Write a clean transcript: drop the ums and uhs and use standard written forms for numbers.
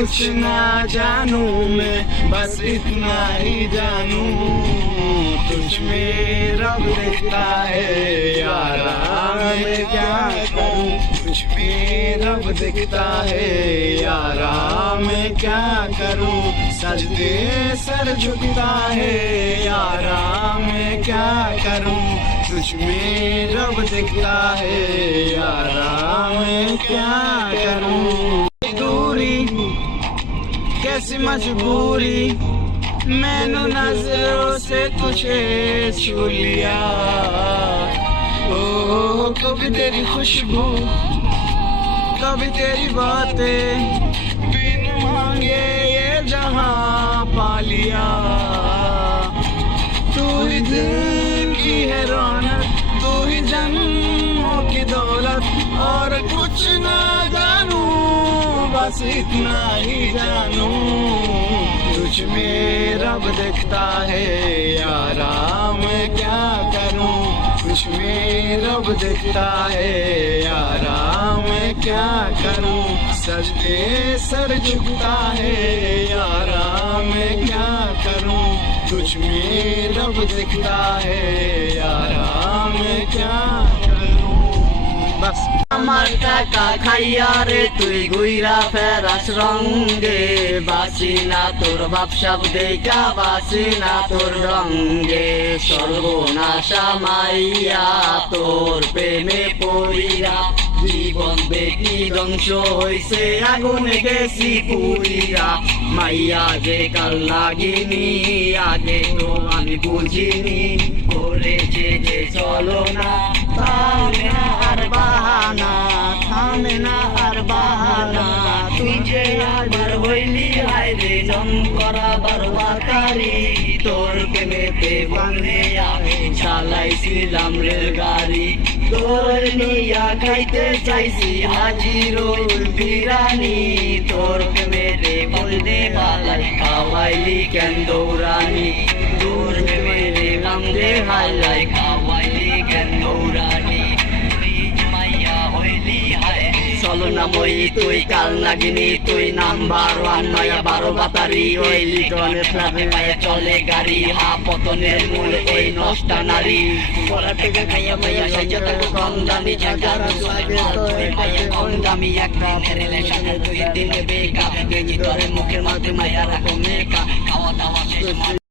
कुछ ना जानूं मैं, बस इतना ही जानूं तुझ में रब दिखता है यारा, मैं क्या करूं। तुझ में रब दिखता है यारा, मैं क्या करूं। सजदे सर झुकता है यारा, मैं क्या करूं। तुझ में रब दिखता है यारा, मैं क्या करूं। दूरी कैसी मजबूरी, मैंने नजरों से तुझे छू लिया। ओ कभी तेरी खुशबू, कभी तेरी बातें, बिन मांगे ये जहां पा लिया। तू ही दिल की है रौनक, तू ही जन्मों की दौलत, और कुछ ना जानूं बस इतना ही जानूं तुझ में रब दिखता है यारा, मैं क्या करूं। तुझ में रब दिखता है यारा, मैं क्या करूं। सजदे सर झुकता है यारा, मैं क्या करूं। तुझ में रब दिखता है यारा, मैं क्या करूं। बस আমার টাকা খাইয়া রে তুই ঘুইরা ফেরাস রঙ্গে, বাসি না তোর বাপসাপ দেখা, বাসি না তোর রঙ্গে। সর্বনাশা মাইয়া তোর প্রেমে পড়িয়া, জীবন বেটি ধ্বংস হইছে আগুনে গেছি পুরিয়া। মাইয়া যে কাল লাগিনি আগে তো আমি বুঝিনি, করেছে যে চলো না থামে না আর বাহানা, থামে না আর বাহানা। তুই যে আবার হইলি হায় রে জম করা বারবারকারী, তোর প্রেমেতে বনে আমি চালাইছিলাম রেলগাড়ি। তোর নিয়া খাইতে চাইছি হাজিরুল বিরানি, তোর প্রেমেতে বলতে পালাই খাওয়াইলি কেন দৌড়ানি। তোর প্রেমেতে নামতে হাইলাই খাওয়াইলি কেন দৌড়ানি। চলো না মই তুই কাল নাগিনি, তুই নাম্বার ওয়ান নয়া 12 বাতারি, ওই লিটনের ফ্ল্যাটে মায়ে চলে গাড়ি। পতনের মূল ওই নষ্টা নারী, পড়া থেকে খাইয়া মাইয়া সাইজা তাকে কম দামি জায়গা, কম দামি একটা রিলেশনে 2 দিনে বেকা, তোরে মুখের মাঝে মাইয়া রাখো মেকা। খাওয়া দাওয়া শেষ